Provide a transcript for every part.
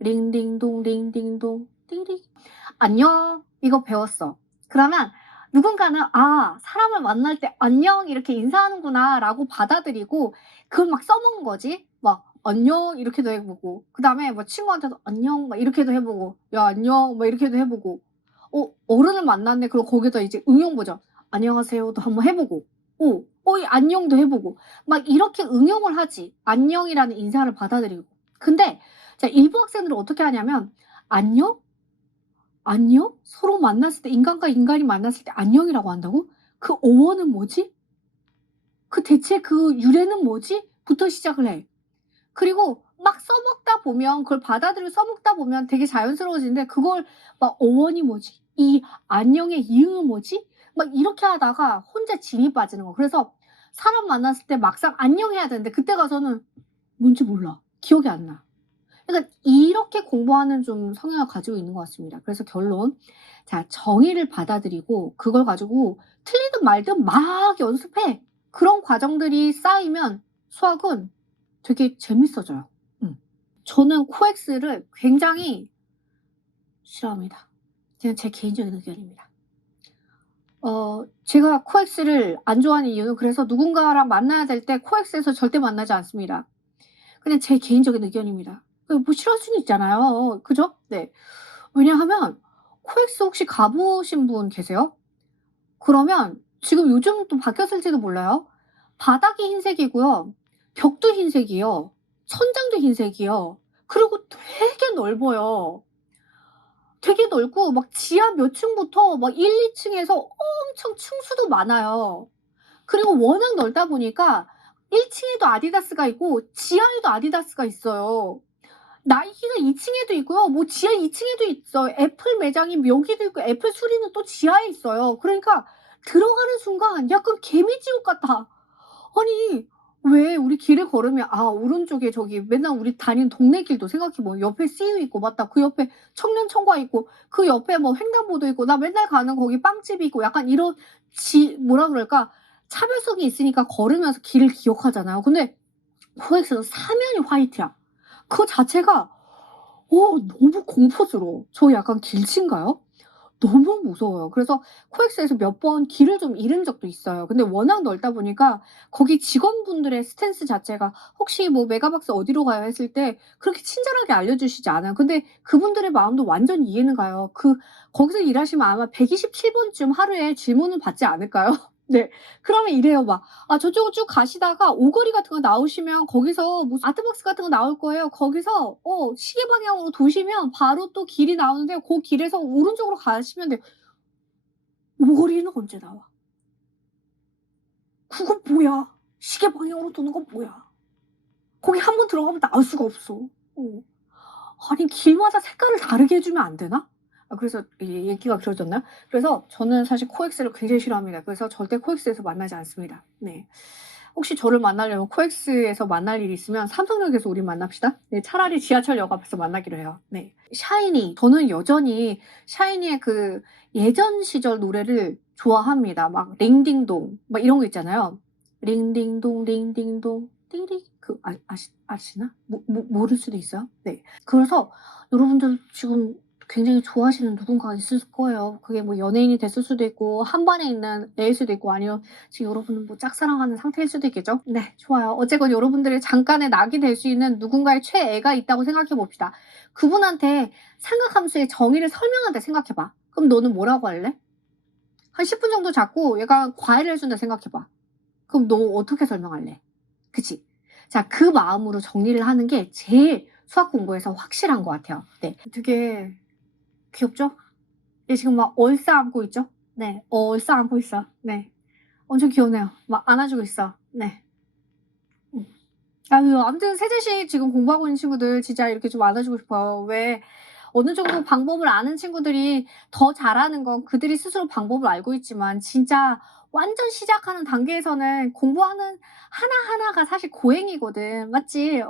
링딩동 링딩동 띠리 안녕 이거 배웠어. 그러면 누군가는 '아 사람을 만날 때 "안녕." 이렇게 인사하는구나.'라고 받아들이고 그걸 막 써먹는 거지. 막 "안녕." 이렇게도 해 보고 그다음에 뭐 친구한테도 "안녕." 막 이렇게도 해 보고 "야 안녕." 막 이렇게도 해 보고 어른을 만났네. 그럼 거기다 이제 응용 버전 "안녕하세요."도 한번 해 보고 이 "안녕."도 해 보고 막 이렇게 응용을 하지. "안녕."이라는 인사를 받아들이고. 근데 자 일부 학생들은 어떻게 하냐면 "안녕? 안녕?" 서로 만났을 때 인간과 인간이 만났을 때 "안녕이라고 한다고? 그 어원은 뭐지? 그 대체 그 유래는 뭐지?" 부터 시작을 해. 그리고 막 써먹다 보면 그걸 받아들이고 써먹다 보면 되게 자연스러워지는데 그걸 막 어원이 뭐지? 이 안녕의 이응은 뭐지? 막 이렇게 하다가 혼자 진이 빠지는 거야. 그래서 사람 만났을 때 막상 안녕해야 되는데 그때 가서는 뭔지 몰라. 기억이 안 나. 그러니까 이렇게 공부하는 좀 성향을 가지고 있는 것 같습니다. 그래서 결론. 자, 정의를 받아들이고 그걸 가지고 틀리든 말든 막 연습해. 그런 과정들이 쌓이면 수학은 되게 재밌어져요. 저는 코엑스를 굉장히 싫어합니다. 그냥 제 개인적인 의견입니다. 제가 코엑스를 안 좋아하는 이유는 그래서 누군가랑 만나야 될 때 코엑스에서 절대 만나지 않습니다. 그냥 제 개인적인 의견입니다. 뭐 싫어할 수는 있잖아요. 그죠? 네. 왜냐하면 코엑스 혹시 가 보신 분 계세요? 그러면 지금 요즘 또 바뀌었을지도 몰라요. 바닥이 흰색이고요. 벽도 흰색이요. 천장도 흰색이요. 그리고 되게 넓어요. 되게 넓고 막 지하 몇 층부터 막 1-2 층에서 엄청 층수도 많아요. 그리고 워낙 넓다 보니까 1 층에도 아디다스가 있고 지하에도 아디다스가 있어요. 나이키가 2 층에도 있고요. 뭐 지하 2 층에도 있어요. 애플 매장이 여기도 있고 애플 수리는 또 지하에 있어요. 그러니까 들어가는 순간 약간 개미지옥 같아. 아니 왜 우리 길을 걸으면 오른쪽에 저기 맨날 우리 다니는 동네 길도 생각해 보면 옆에 CU 있고 맞다. 그 옆에 청년청과 있고 그 옆에 뭐 횡단보도 있고 나 맨날 가는 거기 빵집이 있고 약간 이런 뭐라 그럴까? 차별성이 있으니까 걸으면서 길을 기억하잖아요. 근데 코엑스는 사면이 화이트야. 그거 자체가 너무 공포스러워. 저 약간 길친가요? 너무 무서워요. 그래서 코엑스에서 몇 번 길을 좀 잃은 적도 있어요. 근데 워낙 넓다 보니까 거기 직원분들의 스탠스 자체가 "혹시 뭐 메가박스 어디로 가요?" 했을 때 그렇게 친절하게 알려주시지 않아요. 근데 그분들의 마음도 완전 이해는 가요. 거기서 일하시면 아마 127 번쯤 하루에 질문을 받지 않을까요? 네. 그러면 이래요 막. 저쪽으로 쭉 가시다가 오거리 같은 거 나오시면 거기서 무슨 아트박스 같은 거 나올 거예요. 거기서 시계 방향으로 도시면 바로 또 길이 나오는데 고 길에서 오른쪽으로 가시면 돼요. 오거리는 언제 나와? 그거 뭐야? 시계 방향으로 도는 건 뭐야? 거기 한 번 들어가면 나올 수가 없어. 어. 아니 길마다 색깔을 다르게 해 주면 안 되나? 그래서 얘기가 길어졌나요? 그래서 저는 사실 코엑스를 굉장히 싫어합니다. 그래서 절대 코엑스에서 만나지 않습니다. 네. 혹시 저를 만나려면 코엑스에서 만날 일이 있으면 삼성역에서 우리 만납시다. 네. 차라리 지하철역 앞에서 만나기로 해요. 네. 샤이니. 저는 여전히 샤이니의 그 예전 시절 노래를 좋아합니다. 막 링딩동 막 이런 거 있잖아요. 링딩동 링딩동 띠리 아시나? 모를 수도 있어요. 네. 그래서 여러분들 지금 굉장히 좋아하시는 누군가가 있을 거예요. 그게 뭐 연예인이 됐을 수도 있고 한반에 있는 애일 수도 있고 아니면 지금 여러분은 뭐 짝사랑하는 상태일 수도 있겠죠. 네. 좋아요. 어쨌건 여러분들의 잠깐의 낙이 될 수 있는 누군가의 최애가 있다고 생각해 봅시다. 그분한테 삼각함수의 정의를 설명한다 생각해 봐. 그럼 너는 뭐라고 할래? 한 10분 정도 잡고 얘가 과외를 해 준다 생각해 봐. 그럼 너 어떻게 설명할래? 그치? 자, 그 마음으로 정리를 하는 게 제일 수학 공부에서 확실한 것 같아요. 네. 되게 귀엽죠? 얘 지금 막 얼싸안고 있죠? 네. 얼싸안고 있어. 네. 엄청 귀여우네요. 막 안아주고 있어. 네. 음. 아유 아무튼 세제시 지금 공부하고 있는 친구들 진짜 이렇게 좀 안아주고 싶어요. 왜 어느 정도 방법을 아는 친구들이 더 잘하는 건 그들이 스스로 방법을 알고 있지만 진짜 완전 시작하는 단계에서는 공부하는 하나하나가 사실 고행이거든. 맞지?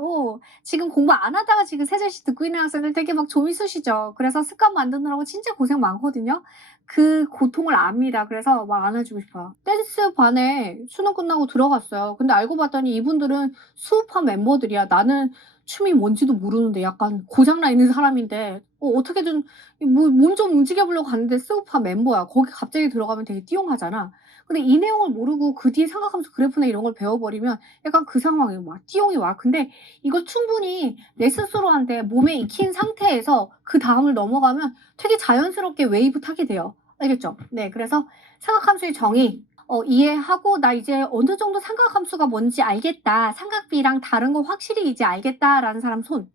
지금 공부 안 하다가 지금 세제시 듣고 있는 학생들 되게 막 좀 있으시죠? 그래서 습관 만드느라고 진짜 고생 많거든요. 그 고통을 압니다. 그래서 막 안아주고 싶어요. 댄스 반에 수능 끝나고 들어갔어요. 근데 알고 봤더니 이분들은 수업한 멤버들이야. 나는 춤이 뭔지도 모르는데 약간 고장나 있는 사람인데 어떻게든 몸 좀 움직여 보려고 갔는데 스우파 멤버야. 거기 갑자기 들어가면 되게 띠용하잖아. 근데 이 내용을 모르고 그 뒤에 삼각함수 그래프나 이런 걸 배워버리면 약간 그 상황에 막 띠용이 와. 근데 이걸 충분히 내 스스로한테 몸에 익힌 상태에서 그다음을 넘어가면 되게 자연스럽게 웨이브 타게 돼요. 알겠죠? 네. 그래서 삼각함수의 정의 이해하고 '나 이제 어느 정도 삼각함수가 뭔지 알겠다. 삼각비랑 다른 거 확실히 이제 알겠다.'라는 사람 손.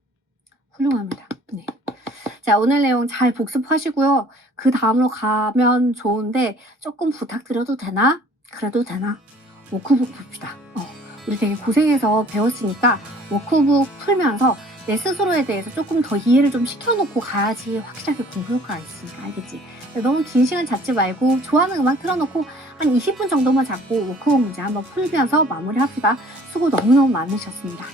훌륭합니다. 네. 자, 오늘 내용 잘 복습하시고요. 그다음으로 가면 좋은데 쪼끔 부탁드려도 되나? 그래도 되나? 워크북 봅시다. 우리 되게 고생해서 배웠으니까 워크북 풀면서 내 스스로에 대해서 쪼끔 더 이해를 좀 시켜 놓고 가야지 확실하게 공부 효과가 있으니까. 알겠지? 너무 긴 시간 잡지 말고 좋아하는 음악 틀어 놓고 한 20분 정도만 잡고 워크북 문제 한번 풀면서 마무리합시다. 수고 너무너무 많으셨습니다.